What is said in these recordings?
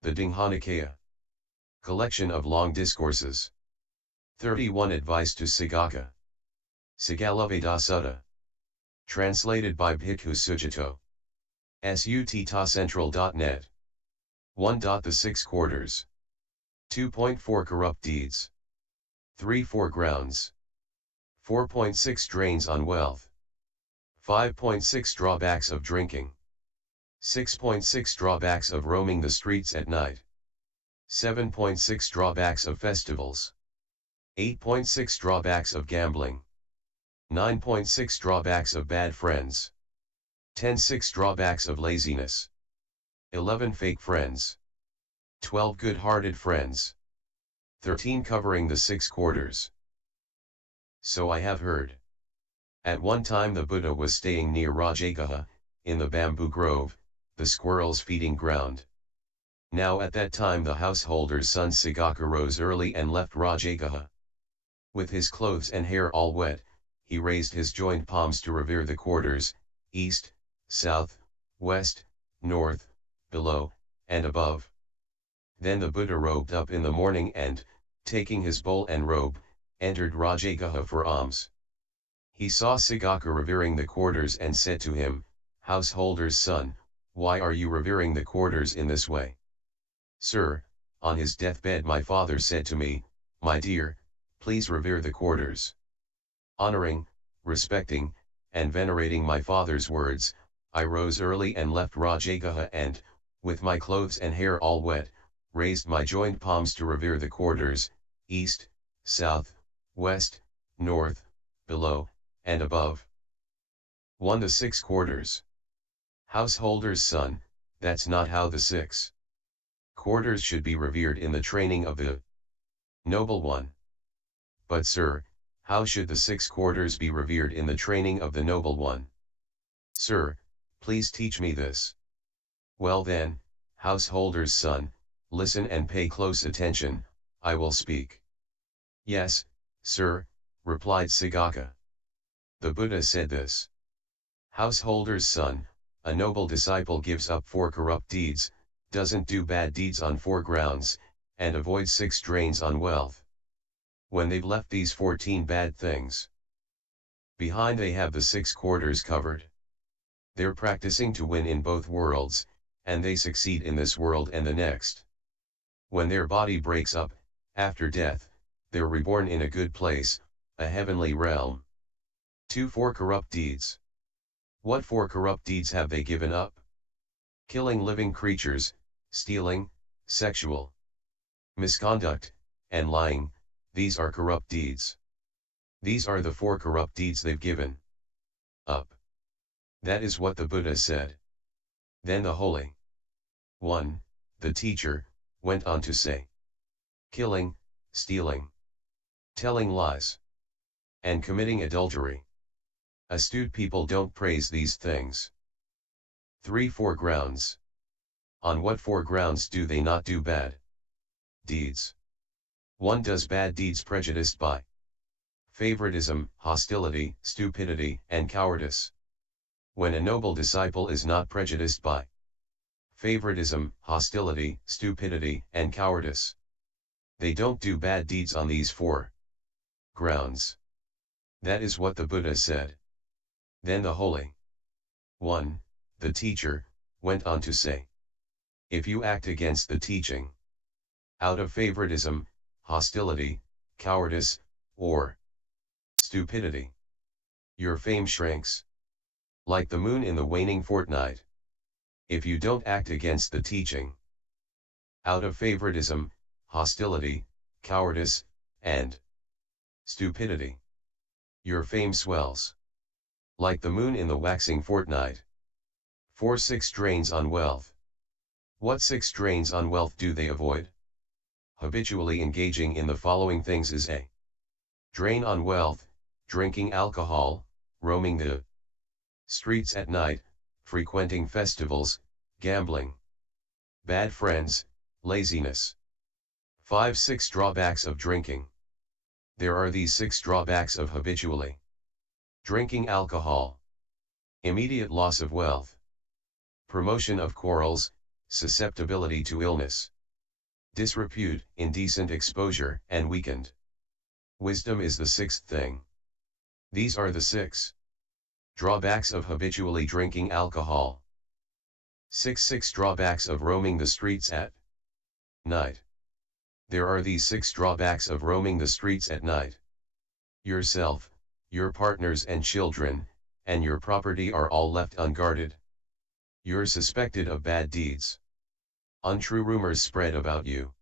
The Digha Nikaya. Collection of Long Discourses. 31 Advice to Sigaka. Sigalovada Sutta. Translated by Bhikkhu Sujato. Sutta.central.net. 1. The 6 quarters. 2.4 Corrupt deeds. 3.4 Grounds. 4.6 Drains on wealth. 5.6 Drawbacks of drinking. 6.6 Drawbacks of roaming the streets at night. 7.6 Drawbacks of festivals. 8.6 Drawbacks of gambling. 9.6 Drawbacks of bad friends. 10.6 Drawbacks of laziness. 11 Fake friends. 12 Good-hearted friends. 13 Covering the 6 quarters. So I have heard. At one time the Buddha was staying near Rajagaha, in the bamboo grove, the squirrels feeding ground. Now at that time the householder's son Sigaka rose early and left Rajagaha. With his clothes and hair all wet, he raised his joined palms to revere the quarters, east, south, west, north, below, and above. Then the Buddha robed up in the morning and, taking his bowl and robe, entered Rajagaha for alms. He saw Sigaka revering the quarters and said to him, "Householder's son, why are you revering the quarters in this way?" "Sir, on his deathbed my father said to me, 'My dear, please revere the quarters.' Honoring, respecting, and venerating my father's words, I rose early and left Rajagaha and, with my clothes and hair all wet, raised my joined palms to revere the quarters, east, south, west, north, below, and above." 1. The 6 quarters. Householder's son, that's not how the 6 quarters should be revered in the training of the noble one. "But sir, how should the 6 quarters be revered in the training of the noble one?" "Sir, please teach me this." "Well then, householder's son, listen and pay close attention, I will speak." "Yes, sir," replied Sigaka. The Buddha said this. Householder's son, a noble disciple gives up 4 corrupt deeds, doesn't do bad deeds on 4 grounds, and avoids 6 drains on wealth. When they've left these 14 bad things behind, they have the 6 quarters covered. They're practicing to win in both worlds, and they succeed in this world and the next. When their body breaks up, after death, they're reborn in a good place, a heavenly realm. 2. 4 corrupt deeds. What 4 corrupt deeds have they given up? Killing living creatures, stealing, sexual misconduct, and lying, these are corrupt deeds. These are the 4 corrupt deeds they've given up. That is what the Buddha said. Then the Holy One, the teacher, went on to say, killing, stealing, telling lies, and committing adultery. Astute people don't praise these things. 3. 4 grounds. On what 4 grounds do they not do bad deeds? 1. Does bad deeds prejudiced by favoritism, hostility, stupidity, and cowardice. When a noble disciple is not prejudiced by favoritism, hostility, stupidity, and cowardice, they don't do bad deeds on these 4 grounds. That is what the Buddha said. Then the Holy One, the teacher, went on to say, if you act against the teaching out of favoritism, hostility, cowardice, or stupidity, your fame shrinks like the moon in the waning fortnight. If you don't act against the teaching out of favoritism, hostility, cowardice, and stupidity, your fame swells like the moon in the waxing fortnight. 4. 6 drains on wealth. What 6 drains on wealth do they avoid? Habitually engaging in the following things is a drain on wealth: drinking alcohol, roaming the streets at night, frequenting festivals, gambling, bad friends, laziness. 5. 6 drawbacks of drinking. There are these 6 drawbacks of habitually drinking alcohol: immediate loss of wealth, promotion of quarrels, susceptibility to illness, disrepute, indecent exposure, and weakened. Wisdom is the sixth thing. These are the 6 drawbacks of habitually drinking alcohol. 6 drawbacks of roaming the streets at night. There are these 6 drawbacks of roaming the streets at night. Yourself, your partners and children, and your property are all left unguarded. You're suspected of bad deeds. Untrue rumors spread about you.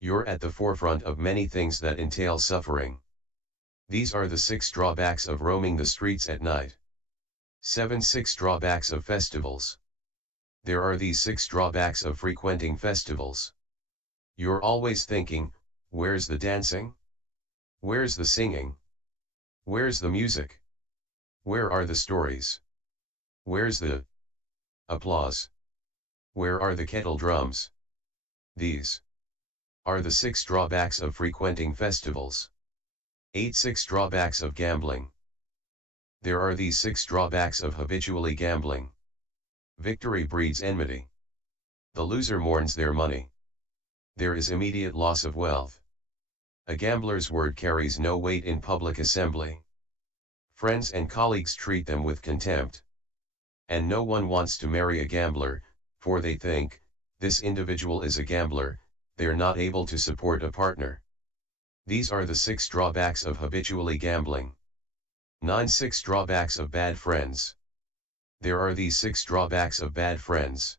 You're at the forefront of many things that entail suffering. These are the 6 drawbacks of roaming the streets at night. 6 drawbacks of festivals. There are these 6 drawbacks of frequenting festivals. You're always thinking, where's the dancing? Where's the singing? Where's the music? Where are the stories? Where's the applause? Where are the kettle drums? These are the 6 drawbacks of frequenting festivals. 6 drawbacks of gambling. There are these 6 drawbacks of habitually gambling. Victory breeds enmity. The loser mourns their money. There is immediate loss of wealth. A gambler's word carries no weight in public assembly. Friends and colleagues treat them with contempt. And no one wants to marry a gambler, for they think, this individual is a gambler, they're not able to support a partner. These are the 6 drawbacks of habitually gambling. 6 drawbacks of bad friends. There are these 6 drawbacks of bad friends.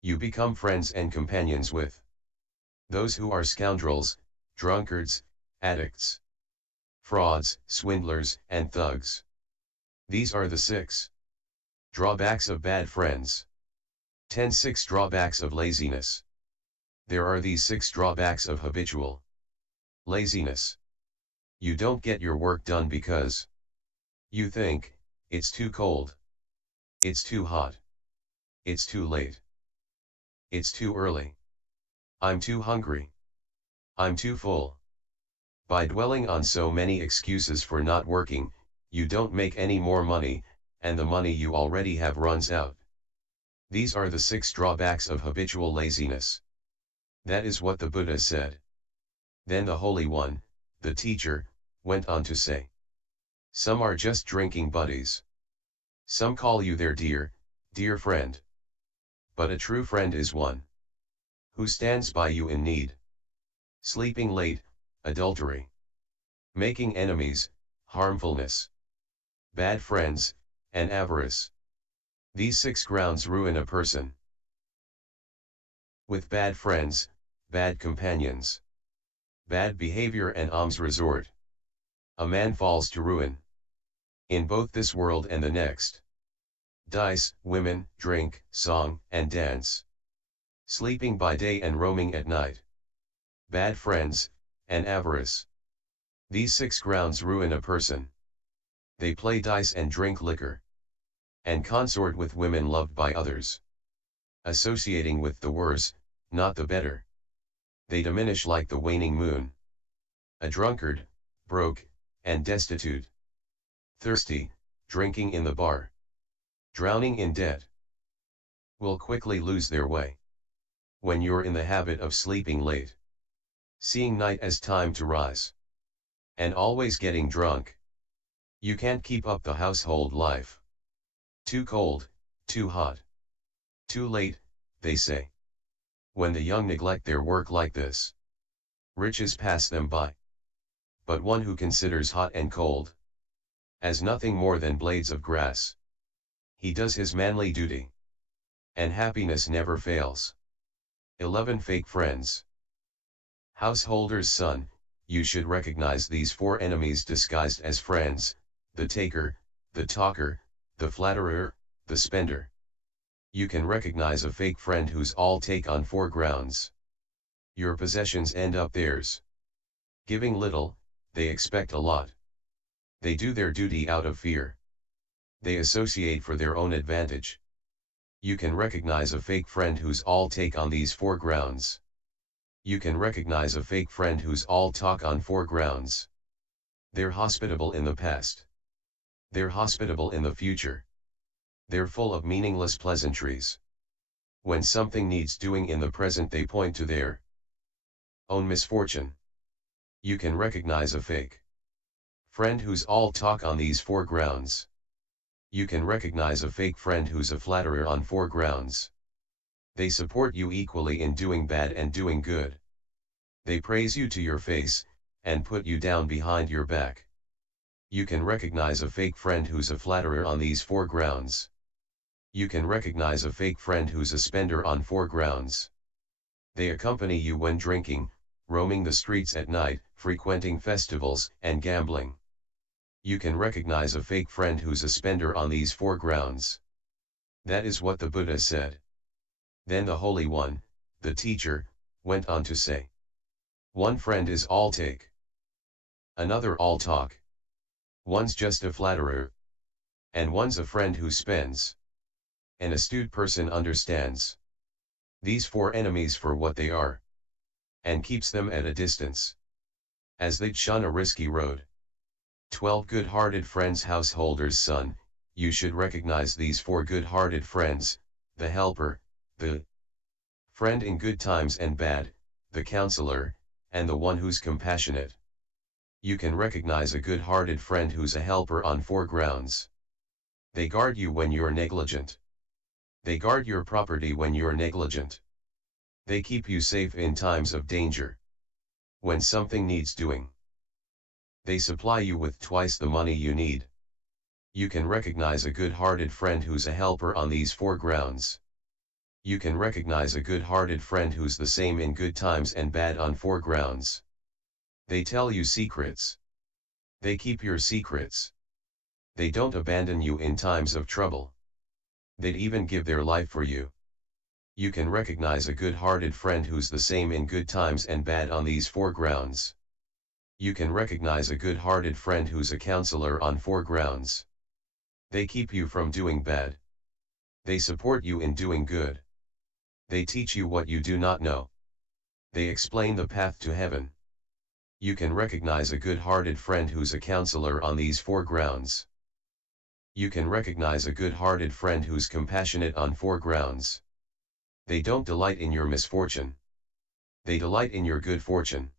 You become friends and companions with those who are scoundrels, drunkards, addicts, frauds, swindlers, and thugs. These are the 6 drawbacks of bad friends. 6 drawbacks of laziness. There are these 6 drawbacks of habitual laziness. You don't get your work done because you think, it's too cold, it's too hot, it's too late, it's too early, I'm too hungry, I'm too full. By dwelling on so many excuses for not working, you don't make any more money, and the money you already have runs out. These are the 6 drawbacks of habitual laziness. That is what the Buddha said. Then the Holy One, the teacher, went on to say, some are just drinking buddies. Some call you their dear, dear friend. But a true friend is one who stands by you in need. Sleeping late, adultery, making enemies, harmfulness, bad friends, and avarice. These 6 grounds ruin a person. With bad friends, bad companions, bad behavior and alms resort, a man falls to ruin. In both this world and the next. Dice, women, drink, song, and dance. Sleeping by day and roaming at night. Bad friends, and avarice. These 6 grounds ruin a person. They play dice and drink liquor. And consort with women loved by others. Associating with the worse, not the better. They diminish like the waning moon. A drunkard, broke, and destitute. Thirsty, drinking in the bar. Drowning in debt. Will quickly lose their way. When you're in the habit of sleeping late. Seeing night as time to rise. And always getting drunk. You can't keep up the household life. Too cold, too hot. Too late, they say. When the young neglect their work like this, riches pass them by. But one who considers hot and cold as nothing more than blades of grass, he does his manly duty. And happiness never fails. 11 Fake friends. Householder's son, you should recognize these 4 enemies disguised as friends: the taker, the talker, the flatterer, the spender. You can recognize a fake friend who's all take on 4 grounds. Your possessions end up theirs. Giving little, they expect a lot. They do their duty out of fear. They associate for their own advantage. You can recognize a fake friend who's all take on these 4 grounds. You can recognize a fake friend who's all talk on 4 grounds. They're hospitable in the past. They're hospitable in the future. They're full of meaningless pleasantries. When something needs doing in the present, they point to their own misfortune. You can recognize a fake friend who's all talk on these four grounds. You can recognize a fake friend who's a flatterer on four grounds. They support you equally in doing bad and doing good. They praise you to your face, and put you down behind your back. You can recognize a fake friend who's a flatterer on these four grounds. You can recognize a fake friend who's a spender on four grounds. They accompany you when drinking, roaming the streets at night, frequenting festivals, and gambling. You can recognize a fake friend who's a spender on these four grounds. That is what the Buddha said. Then the Holy One, the teacher, went on to say, one friend is all take, another all talk. One's just a flatterer, and one's a friend who spends. An astute person understands these four enemies for what they are, and keeps them at a distance, as they'd shun a risky road. 12 good-hearted friends. Householder's son, you should recognize these four good-hearted friends: the helper, the friend in good times and bad, the counselor, and the one who's compassionate. You can recognize a good-hearted friend who's a helper on four grounds. They guard you when you're negligent. They guard your property when you're negligent. They keep you safe in times of danger. When something needs doing, they supply you with twice the money you need. You can recognize a good-hearted friend who's a helper on these four grounds. You can recognize a good-hearted friend who's the same in good times and bad on four grounds. They tell you secrets. They keep your secrets. They don't abandon you in times of trouble. They'd even give their life for you. You can recognize a good-hearted friend who's the same in good times and bad on these four grounds. You can recognize a good-hearted friend who's a counselor on four grounds. They keep you from doing bad. They support you in doing good. They teach you what you do not know. They explain the path to heaven. You can recognize a good-hearted friend who's a counselor on these four grounds. You can recognize a good-hearted friend who's compassionate on four grounds. They don't delight in your misfortune. They delight in your good fortune.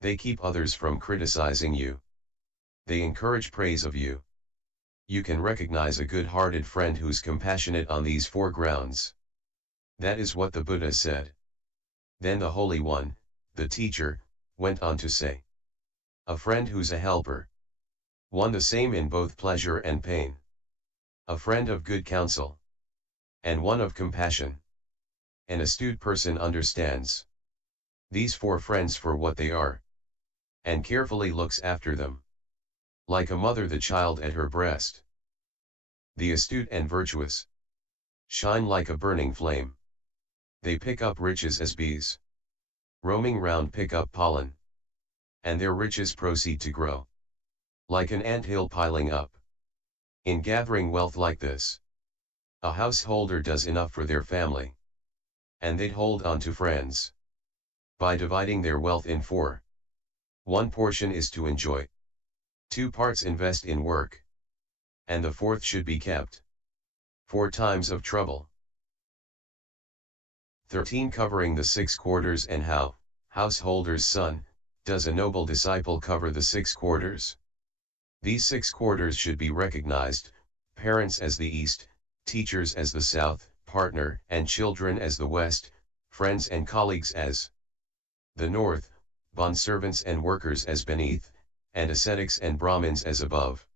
They keep others from criticizing you. They encourage praise of you. You can recognize a good-hearted friend who's compassionate on these four grounds. That is what the Buddha said. Then the Holy One, the teacher, went on to say, a friend who's a helper. One the same in both pleasure and pain. A friend of good counsel. And one of compassion. An astute person understands these four friends for what they are, and carefully looks after them, like a mother the child at her breast. The astute and virtuous shine like a burning flame. They pick up riches as bees, roaming round pick up pollen, and their riches proceed to grow, like an anthill piling up. In gathering wealth like this, a householder does enough for their family, and they'd hold on to friends. By dividing their wealth in four, one portion is to enjoy, 2 parts invest in work, and the fourth should be kept for times of trouble. 13. Covering the 6 quarters. And how, householder's son, does a noble disciple cover the 6 quarters? These 6 quarters should be recognized: parents as the east, teachers as the south, partner and children as the west, friends and colleagues as the north, bondservants and workers as beneath, and ascetics and Brahmins as above.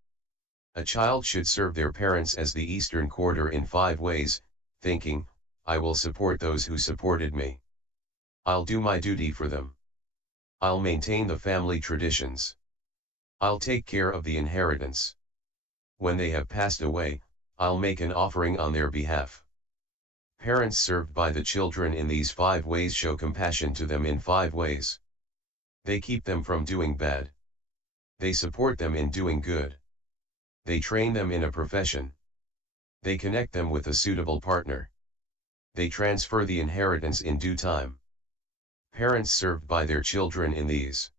A child should serve their parents as the eastern quarter in 5 ways, thinking, I will support those who supported me. I'll do my duty for them. I'll maintain the family traditions. I'll take care of the inheritance. When they have passed away, I'll make an offering on their behalf. Parents served by the children in these 5 ways show compassion to them in 5 ways. They keep them from doing bad. They support them in doing good. They train them in a profession. They connect them with a suitable partner. They transfer the inheritance in due time. Parents served by their children in these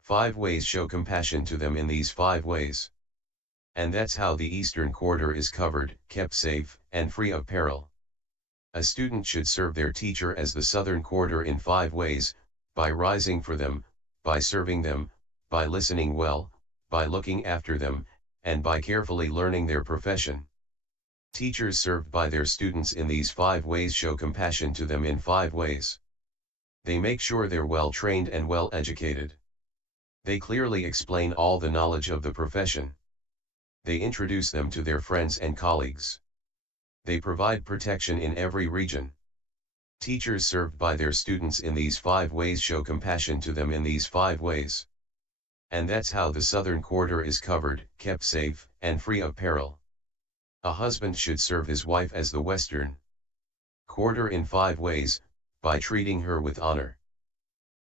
5 ways show compassion to them in these 5 ways. And that's how the eastern quarter is covered, kept safe, and free of peril. A student should serve their teacher as the southern quarter in 5 ways: by rising for them, by serving them, by listening well, by looking after them, and by carefully learning their profession. Teachers served by their students in these 5 ways show compassion to them in 5 ways. They make sure they're well trained and well educated. They clearly explain all the knowledge of the profession. They introduce them to their friends and colleagues. They provide protection in every region. Teachers served by their students in these 5 ways show compassion to them in these 5 ways. And that's how the southern quarter is covered, kept safe, and free of peril. A husband should serve his wife as the western quarter in 5 ways: by treating her with honor,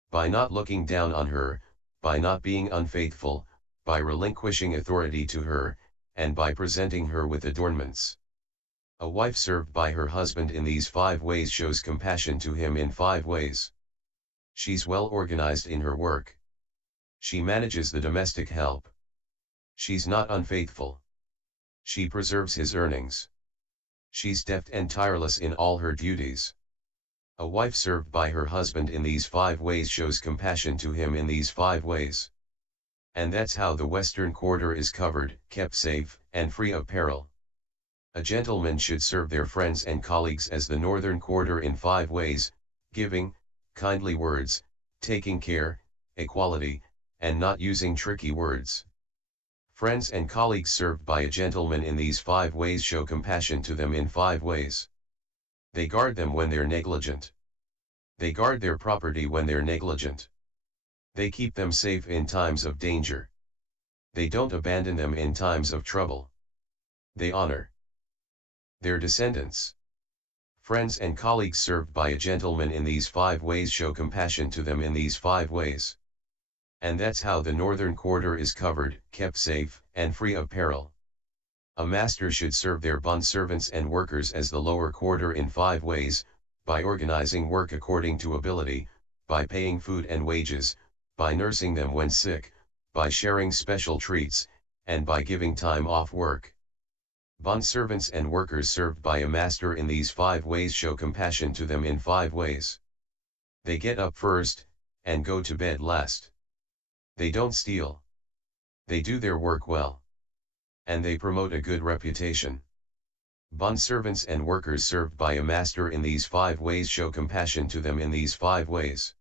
by not looking down on her, by not being unfaithful, by relinquishing authority to her, and by presenting her with adornments. A wife served by her husband in these 5 ways shows compassion to him in 5 ways. She's well organized in her work. She manages the domestic help. She's not unfaithful. She preserves his earnings. She's deft and tireless in all her duties. A wife served by her husband in these 5 ways shows compassion to him in these 5 ways. And that's how the western quarter is covered, kept safe, and free of peril. A gentleman should serve their friends and colleagues as the northern quarter in 5 ways: giving, kindly words, taking care, equality, and not using tricky words. Friends and colleagues served by a gentleman in these 5 ways show compassion to them in 5 ways. They guard them when they're negligent. They guard their property when they're negligent. They keep them safe in times of danger. They don't abandon them in times of trouble. They honor their descendants. Friends and colleagues served by a gentleman in these 5 ways show compassion to them in these 5 ways. And that's how the northern quarter is covered, kept safe, and free of peril. A master should serve their bond servants and workers as the lower quarter in 5 ways: by organizing work according to ability, by paying food and wages, by nursing them when sick, by sharing special treats, and by giving time off work. Bond servants and workers served by a master in these 5 ways show compassion to them in 5 ways. They get up first, and go to bed last. They don't steal. They do their work well. And they promote a good reputation. Bond servants and workers served by a master in these 5 ways show compassion to them in these 5 ways.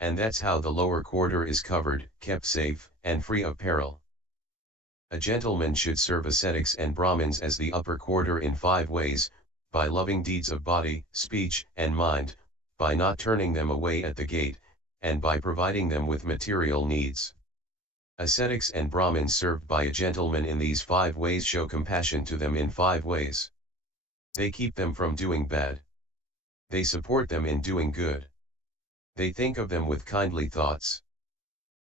And that's how the lower quarter is covered, kept safe, and free of peril. A gentleman should serve ascetics and Brahmins as the upper quarter in 5 ways: by loving deeds of body, speech, and mind, by not turning them away at the gate, and by providing them with material needs. Ascetics and Brahmins served by a gentleman in these 5 ways show compassion to them in 5 ways. They keep them from doing bad. They support them in doing good. They think of them with kindly thoughts.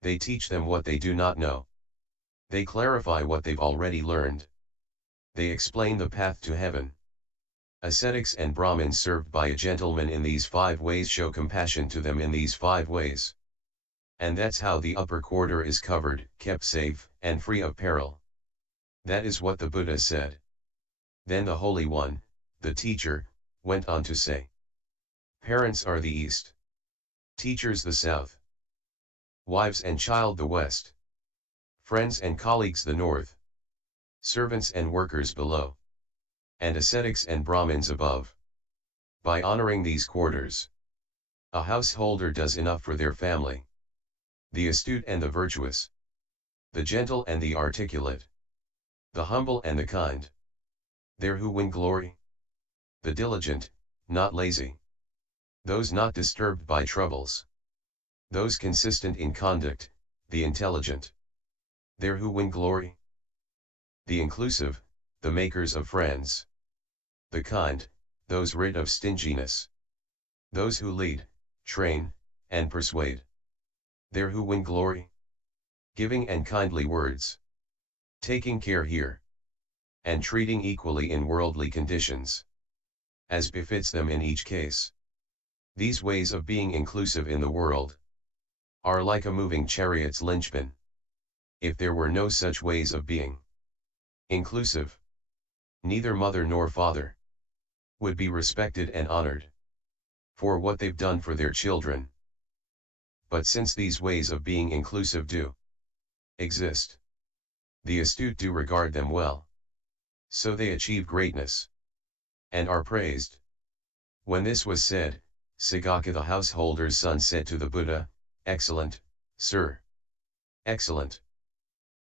They teach them what they do not know. They clarify what they've already learned. They explain the path to heaven. Ascetics and Brahmins served by a gentleman in these 5 ways show compassion to them in these 5 ways. And that's how the upper quarter is covered, kept safe, and free of peril. That is what the Buddha said. Then the Holy One, the teacher, went on to say: parents are the east, teachers the south, wives and child the west, friends and colleagues the north, servants and workers below, and ascetics and Brahmins above. By honoring these quarters, a householder does enough for their family. The astute and the virtuous, the gentle and the articulate, the humble and the kind, they're who win glory. The diligent, not lazy, those not disturbed by troubles, those consistent in conduct, the intelligent, they're who win glory. The inclusive, the makers of friends, the kind, those rid of stinginess, those who lead, train, and persuade, they're who win glory. Giving and kindly words, taking care here, and treating equally in worldly conditions, as befits them in each case. These ways of being inclusive in the world are like a moving chariot's linchpin. If there were no such ways of being inclusive, neither mother nor father would be respected and honored for what they've done for their children. But since these ways of being inclusive do exist, the astute do regard them well. So they achieve greatness and are praised. When this was said, Sigaka the householder's son said to the Buddha, "Excellent, sir. Excellent."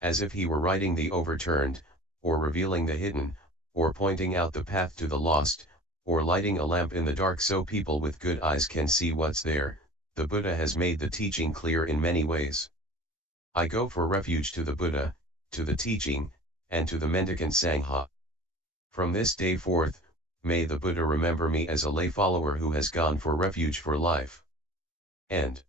As if he were righting the overturned, or revealing the hidden, or pointing out the path to the lost, or lighting a lamp in the dark so people with good eyes can see what's there. The Buddha has made the teaching clear in many ways. I go for refuge to the Buddha, to the teaching, and to the mendicant Sangha. From this day forth, may the Buddha remember me as a lay follower who has gone for refuge for life. End.